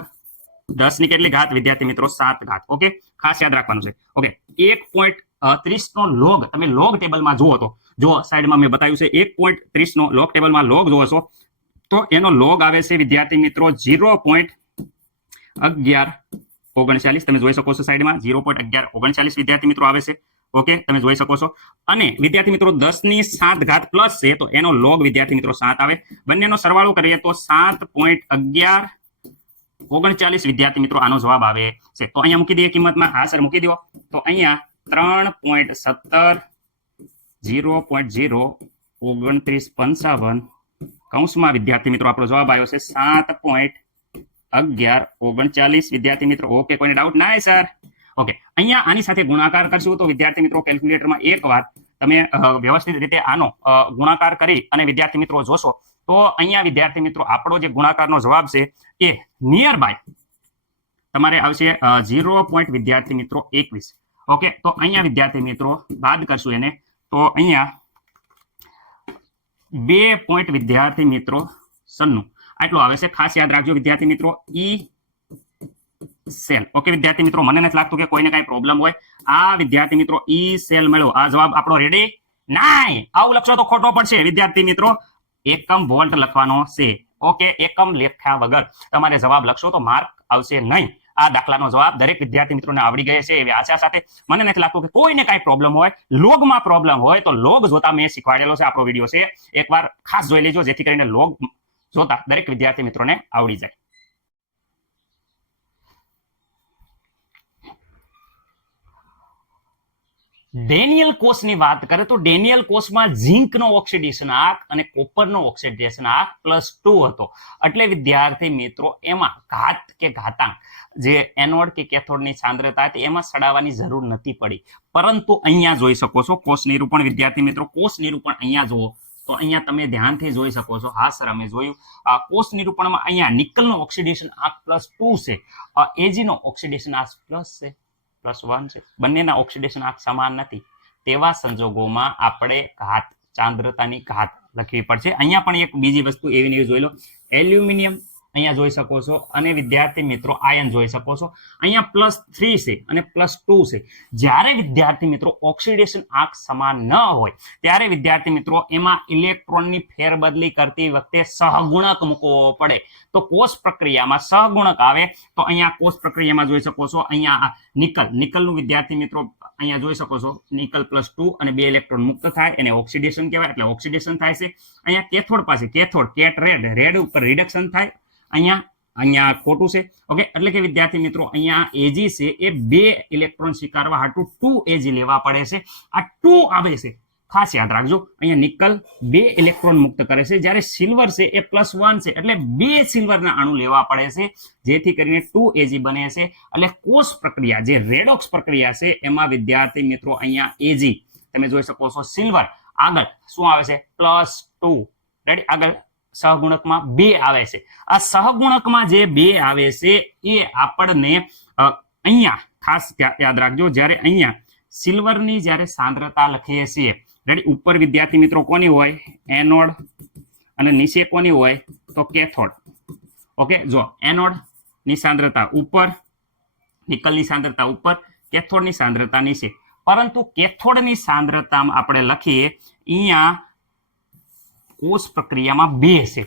10 ની કેટલી ઘાત વિદ્યાર્થી મિત્રો? 7 ઘાત. ઓકે, ખાસ યાદ રાખવાનું છે. ઓકે, 1.30 નો લોગ તમે લોગ ટેબલમાં જુઓ તો જો સાઈડમાં મેં બતાવ્યું છે 1.30 નો લોગ ટેબલમાં લોગ જોવો છો તો એનો લોગ આવે છે વિદ્યાર્થી મિત્રો 0.1139. તમે જોઈ શકો છો સાઈડમાં 0.1139 વિદ્યાર્થી મિત્રો આવે છે. ઓકે, તમે જોઈ શકો છો. અને વિદ્યાર્થી મિત્રો 10 ની 7 ઘાત પ્લસ છે તો એનો લોગ વિદ્યાર્થી મિત્રો 7 આવે. બંનેનો સરવાળો કરીએ તો 7.1139 વિદ્યાર્થી મિત્રો આનો જવાબ આવે છે. તો અહીંયા મૂકી દઈએ કિંમતમાં. હા સર મૂકી દો. તો અહીંયા 3.17 0.02955 કૌંસમાં વિદ્યાર્થી મિત્રો આપણો જવાબ આવ્યો છે 7.1139 વિદ્યાર્થી મિત્રો. ઓકે, કોઈને ડાઉટ? ના સર. ઓકે, અહીંયા આની સાથે ગુણાકાર કરશું તો વિદ્યાર્થી મિત્રો કેલ્ક્યુલેટરમાં એકવાર તમે વ્યવસ્થિત રીતે આનો ગુણાકાર કરી અને વિદ્યાર્થી મિત્રો જોશો તો અહીંયા વિદ્યાર્થી મિત્રો આપણો જે ગુણાકારનો જવાબ છે એ નિયર બાય તમારે આવશે 0. વિદ્યાર્થી મિત્રો 21. ઓકે, તો અહીંયા વિદ્યાર્થી મિત્રો બાદ કરશું એને તો અહીંયા 2. વિદ્યાર્થી મિત્રો 96 આટલો આવે છે. ખાસ યાદ રાખજો વિદ્યાર્થી મિત્રો ઈ સેલ. ઓકે વિદ્યાર્થી મિત્રો, મને નથી લાગતું કે કોઈને કઈ પ્રોબ્લેમ હોય. આ વિદ્યાર્થી મિત્રો ઈ સેલ મળ્યો. આ જવાબ આપણો રેડી? નાઈ, આવું લખશો તો ખોટો પડશે વિદ્યાર્થી મિત્રો. એકમ વોલ્ટ લખવાનો છે. ઓકે, એકમ લખ્યા વગર તમારે જવાબ લખશો તો માર્ક આવશે નહીં. આ દાખલાનો જવાબ દરેક વિદ્યાર્થી મિત્રોને આવડી ગયે છે એવી આશા સાથે મને નથી લાગતું કે કોઈને કઈ પ્રોબ્લેમ હોય. લોગમાં પ્રોબ્લેમ હોય તો લોગ જોતા મેં શીખવાડેલો છે, આપણો વિડીયો છે, એકવાર ખાસ જોઈ લેજો જેથી કરીને લોગ જોતા દરેક વિદ્યાર્થી મિત્રોને આવડી જાય. ડેનિયલ કોષની વાત કરે તો ડેનિયલ કોષમાં ઝિંકનો ઓક્સિડેશન આંક અને કોપરનો ઓક્સિડેશન આંક +2 હતો. એટલે વિદ્યાર્થી મિત્રો એમાં ઘાત કે ઘાતાંક જે એનોડ કે કેથોડની સાંદ્રતા હતી એમાં સડાવવાની જરૂર નથી પડી. પરંતુ અહીંયા જોઈ શકો છો કોષ નિરૂપણ વિદ્યાર્થી મિત્રો. કોષ નિરૂપણ અહીંયા જુઓ તો અહીંયા તમે ધ્યાનથી જોઈ શકો છો. હા સર અમે જોયું. કોષ નિરૂપણમાં અહીંયા નિકલનો ઓક્સિડેશન આંક +2 છે, એજીનો ઓક્સિડેશન આંક +1 છે. બંનેના ઓક્સિડેશન આંક સમાન નથી. તેવા સંજોગોમાં આપણે ઘાત સાંદ્રતાની ઘાત લખવી પડશે. અહીંયા પણ એક બીજી વસ્તુ એવી જોઈ લો. એલ્યુમિનિયમ અહીંયા જોઈ શકો છો અને વિદ્યાર્થી મિત્રો આયન જોઈ શકો છો. અહીંયા +3 છે અને +2 છે. જ્યારે વિદ્યાર્થી મિત્રો ઓક્સિડેશન આંક સમાન ન હોય ત્યારે વિદ્યાર્થી મિત્રો એમાં ઇલેક્ટ્રોનની ફેરબદલી કરતી વખતે સહગુણક મૂકવો પડે. તો કોષ પ્રક્રિયામાં સહગુણક આવે તો અહીંયા કોષ પ્રક્રિયામાં જોઈ શકો છો અહીંયા નિકલનું વિદ્યાર્થી મિત્રો અહીંયા જોઈ શકો છો નિકલ +2 અને 2 ઇલેક્ટ્રોન મુક્ત થાય એને ઓક્સિડેશન કહેવાય, એટલે ઓક્સિડેશન થાય છે. અહીંયા કેથોડ પાસે કેથોડ કેટ રેડ ઉપર રિડક્શન થાય. અહીંયા ખોટું છે. ઓકે, એટલે કે વિદ્યાર્થી મિત્રો અહીંયા એજી છે એ 2 ઇલેક્ટ્રોન સ્વીકારવા હાટુ 2 એજી લેવા પડે છે. આ 2 આવે છે, ખાસ યાદ રાખજો. અહીંયા નિકલ 2 ઇલેક્ટ્રોન મુક્ત કરે છે, જ્યારે સિલ્વર છે એ +1 છે એટલે 2 સિલ્વરના અણુ લેવા પડે છે જેથી કરીને 2 એજી બને છે. એટલે કોષ પ્રક્રિયા જે રેડોક્સ પ્રક્રિયા છે એમાં વિદ્યાર્થી મિત્રો અહીંયા એજી તમે જોઈ શકો છો. સિલ્વર આગળ શું આવે છે? +2. રેડી? આગળ સહગુણકમાં 2 આવે છે. આ સહગુણકમાં જે 2 આવે છે એ આપણને અહીંયા ખાસ યાદ રાખજો. જ્યારે અહીંયા સિલ્વરની જ્યારે સાંદ્રતા લખીએ છીએ, રેડી, ઉપર વિદ્યાર્થી મિત્રો કોની હોય? એનોડ, અને નીચે કોની હોય? તો કેથોડ. ઓકે, જો એનોડ ની સાંદ્રતા ઉપર, નિકલની સાંદ્રતા ઉપર, કેથોડની સાંદ્રતા નીચે. પરંતુ કેથોડની સાંદ્રતામાં આપણે લખીએ અહીંયા કોષ પ્રક્રિયામાં 2 છે.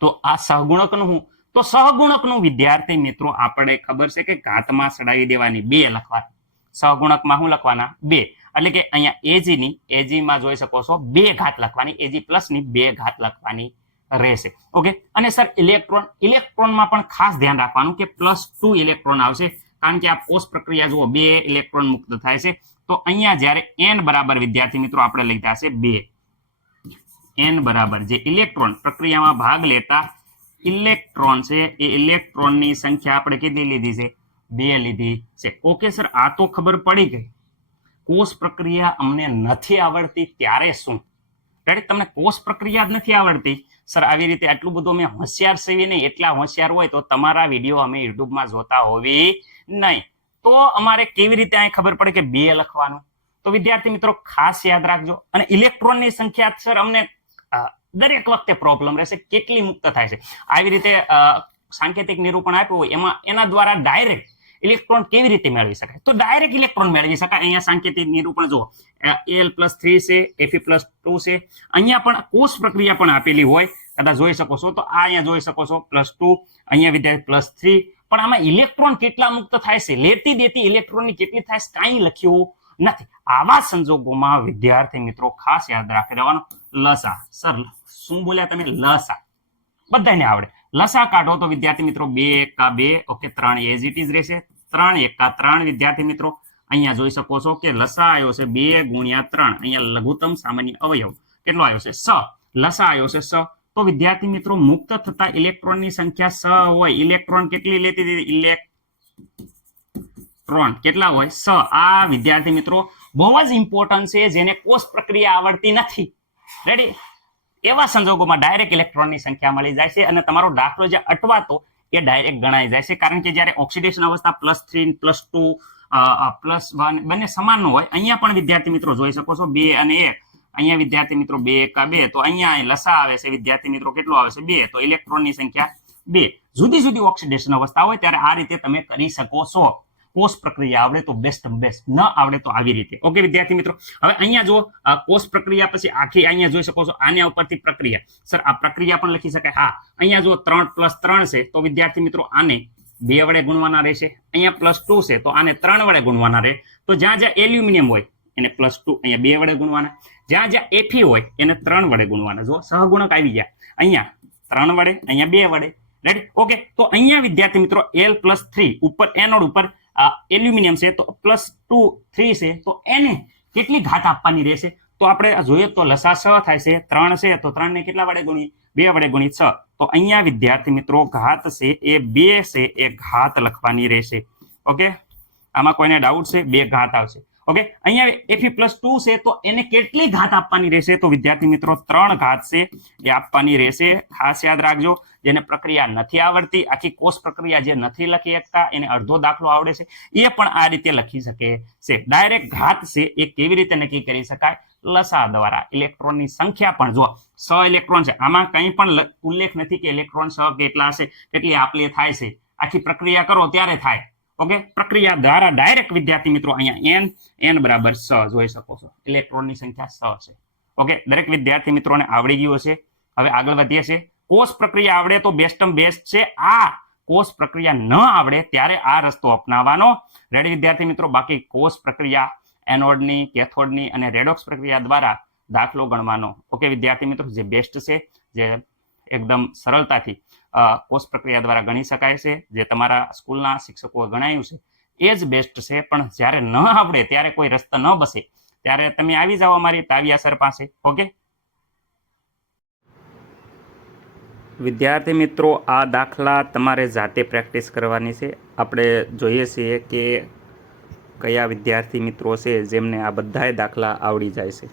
તો આ સહગુણકનું હું તો સહગુણકનું વિદ્યાર્થી મિત્રો આપણે ખબર છે કે ઘાતમાં સડાવી દેવાની 2 લખવાની. સહગુણકમાં શું લખવાના? 2. એટલે કે અહીંયા એજીમાં જોઈ શકો છો 2 ઘાત લખવાની, એજી પ્લસની 2 ઘાત લખવાની રહેશે. ઓકે, અને સર ઇલેક્ટ્રોનમાં પણ ખાસ ધ્યાન રાખવાનું કે +2 ઇલેક્ટ્રોન આવશે કારણ કે આ કોષ પ્રક્રિયા જુઓ 2 ઇલેક્ટ્રોન મુક્ત થાય છે. તો અહીંયા જ્યારે n બરાબર વિદ્યાર્થી મિત્રો આપણે લીધા છે 2, n બરાબર જે ઇલેક્ટ્રોન પ્રક્રિયામાં ભાગ લેતા ઇલેક્ટ્રોન છે એ ઇલેક્ટ્રોનની સંખ્યા આપણે કેટલી લીધી છે? 2 લીધી છે. ઓકે સર, આ તો ખબર પડી ગઈ. કોષ પ્રક્રિયા અમને નથી આવડતી ત્યારે શું? રેડી, તમને કોષ પ્રક્રિયા જ નથી આવડતી સર, આવી રીતે આટલું બધું અમે હોશિયાર સેવી નહીં. એટલા હોશિયાર હોય તો તમારા વિડીયો અમે યુટ્યુબમાં જોતા હોવી નહીં. તો અમારે કેવી રીતે અહીં ખબર પડે કે 2 લખવાનું? તો વિદ્યાર્થી મિત્રો ખાસ યાદ રાખજો. અને ઇલેક્ટ્રોનની સંખ્યા સર અમને દરેક વખતે પ્રોબ્લેમ રહેશે, કેટલી મુક્ત થાય છે. આવી રીતે સાંકેતિક નિરૂપણ આપ્યું હોય એમાં એના દ્વારા ડાયરેક્ટ ઇલેક્ટ્રોન કેવી રીતે મેળવી શકાય? તો ડાયરેક્ટ ઇલેક્ટ્રોન મેળવી શકાય. અહીંયા સાંકેતિક નિરૂપણ જુઓ, Al+3 છે, Fe+2 છે. અહીંયા પણ કોષ પ્રક્રિયા પણ આપેલી હોય, કદાચ જોઈ શકો છો. તો આ અહીંયા જોઈ શકો છો +2, અહીંયા વિદ્યાર્થી +3. પણ આમાં ઇલેક્ટ્રોન કેટલા મુક્ત થાય છે, લેતી દેતી ઇલેક્ટ્રોનની કેટલી થાય છે, કાંઈ લખ્યું નથી. આવા સંજોગોમાં વિદ્યાર્થી મિત્રો ખાસ યાદ રાખી દેવાનું લસા. સર શું બોલ્યા તમે? લસા. બધાને આવડે. લસા કાઢો તો વિદ્યાર્થી મિત્રો 2 × 2, ઓકે, 3 એઝ ઇટ ઇઝ રહેશે. 3 × 3 વિદ્યાર્થી મિત્રો અહીંયા જોઈ શકો છો કે લસા આવ્યો છે 2 × 3. અહીંયા લઘુત્તમ સામાન્ય અવયવ કેટલો આવ્યો છે? 6. લસા આવ્યો છે 6. તો વિદ્યાર્થી મિત્રો મુક્ત થતા ઇલેક્ટ્રોનની સંખ્યા 6 હોય. ઇલેક્ટ્રોન કેટલી લેતી હતી? ઇલેક્ટ્રોન કેટલા હોય? 6. આ વિદ્યાર્થી મિત્રો બહુ જ ઇમ્પોર્ટન્ટ છે, જેને કોષ પ્રક્રિયા આવડતી નથી. રેડી, એવા સંજોગોમાં ડાયરેક્ટ ઇલેક્ટ્રોનની સંખ્યા મળી જાય છે અને તમારો દાખલો જે અટવાતો એ ડાયરેક્ટ ગણાઈ જાય છે. કારણ કે જ્યારે ઓક્સિડેશન અવસ્થા +3, +2, +1 બંને સમાન હોય. અહીંયા પણ વિદ્યાર્થી મિત્રો જોઈ શકો છો 2 અને 1. અહીંયા વિદ્યાર્થી મિત્રો 2 × 2. તો અહીંયા લસા આવે છે વિદ્યાર્થી મિત્રો કેટલો આવે છે? 2. તો ઇલેક્ટ્રોનની સંખ્યા 2. જુદી જુદી ઓક્સિડેશન અવસ્થા હોય ત્યારે આ રીતે તમે કરી શકો છો. કોષ પ્રક્રિયા આવડે તો બેસ્ટ, ન આવડે તો આવી રીતે. ઓકે વિદ્યાર્થી મિત્રો, હવે અહીંયા જો કોષ પ્રક્રિયા પછી આખી અહીંયા જોઈ શકો છો આના ઉપરથી પ્રક્રિયા. સર આ પ્રક્રિયા પણ લખી શકાય. હા, અહીંયા જો 3+3 છે તો વિદ્યાર્થી મિત્રો આને 2 વડે ગુણવાના રહેશે. અહીંયા +2 છે તો આને 3 વડે ગુણવાના રહે. તો જ્યાં જ્યાં એલ્યુમિનિયમ હોય એને +2 અહીંયા 2 વડે ગુણવાના. જ્યાં જ્યાં Fe હોય એને 3 વડે ગુણવાના. જો સહગુણક આવી ગયા. અહીંયા 3 વડે, અહીંયા 2 વડે. Ready, okay. તો અહીંયા વિદ્યાર્થી મિત્રો L+3 ઉપર એનોડ ઉપર એલ્યુમિનિયમ છે તો +2 3 છે તો એને કેટલી ઘાત આપવાની રહેશે? તો આપણે જોઈએ તો લસા 6 થાય છે, 3 છે તો 3 ને કેટલા વડે ગુણીએ? 2 વડે ગુણી 6. તો અહીંયા વિદ્યાર્થી મિત્રો ઘાત છે એ 2 છે, એ ઘાત લખવાની રહેશે. ઓકે, આમાં કોઈને ડાઉટ છે? 2 ઘાત આવશે. ઓકે, અહીંયા Fe+2 છે તો એને કેટલી ઘાત આપવાની રહેશે? તો વિદ્યાર્થી મિત્રો 3 ઘાત છે એ આપવાની રહેશે. ખાસ યાદ રાખજો, જેને પ્રક્રિયા નથી આવડતી, આખી કોષ પ્રક્રિયા જે નથી લખી શકતા, એને અડધો દાખલો આવડે છે, એ પણ આ રીતે લખી શકે છે. ડાયરેક્ટ ઘાત છે એ કેવી રીતે નક્કી કરી શકાય? લસા દ્વારા. ઇલેક્ટ્રોનની સંખ્યા પણ જો 6 ઇલેક્ટ્રોન છે, આમાં કંઈ પણ ઉલ્લેખ નથી કે ઇલેક્ટ્રોન 6 કેટલા હશે, કેટલી આપલે થાય છે. આખી પ્રક્રિયા કરો ત્યારે થાય. ઓકે, પ્રક્રિયા દ્વારા ડાયરેક્ટ વિદ્યાર્થી મિત્રો અહીંયા n બરાબર 6 જોઈ શકો છો. ઇલેક્ટ્રોનની સંખ્યા 6 છે. ઓકે, દરેક વિદ્યાર્થી મિત્રોને આવડી ગયું હશે. હવે આગળ વધીએ છીએ. કોષ પ્રક્રિયા આવડે તો બેસ્ટ છે. આ કોષ પ્રક્રિયા ન આવડે ત્યારે આ રસ્તો અપનાવવાનો. રેડી વિદ્યાર્થી મિત્રો, બાકી કોષ પ્રક્રિયા એનોડની, કેથોડની અને રેડોક્સ પ્રક્રિયા દ્વારા દાખલો ગણવાનો. ઓકે વિદ્યાર્થી મિત્રો, જે બેસ્ટ છે, જે એકદમ સરળતાથી કોષ પ્રક્રિયા દ્વારા ગણી શકાય છે, જે તમારા સ્કૂલના શિક્ષકોએ ગણાયું છે એ જ બેસ્ટ છે. પણ જ્યારે ન આવડે ત્યારે કોઈ રસ્તા ન બસે ત્યારે તમે આવી જાઓ અમારી તાવિયા સર પાસે. ઓકે વિદ્યાર્થી મિત્રો, આ દાખલા તમારે જાતે પ્રેક્ટિસ કરવાની છે. આપણે જોઈએ છીએ કે કયા વિદ્યાર્થી મિત્રો છે જેમને આ બધાય દાખલા આવડી જાય છે.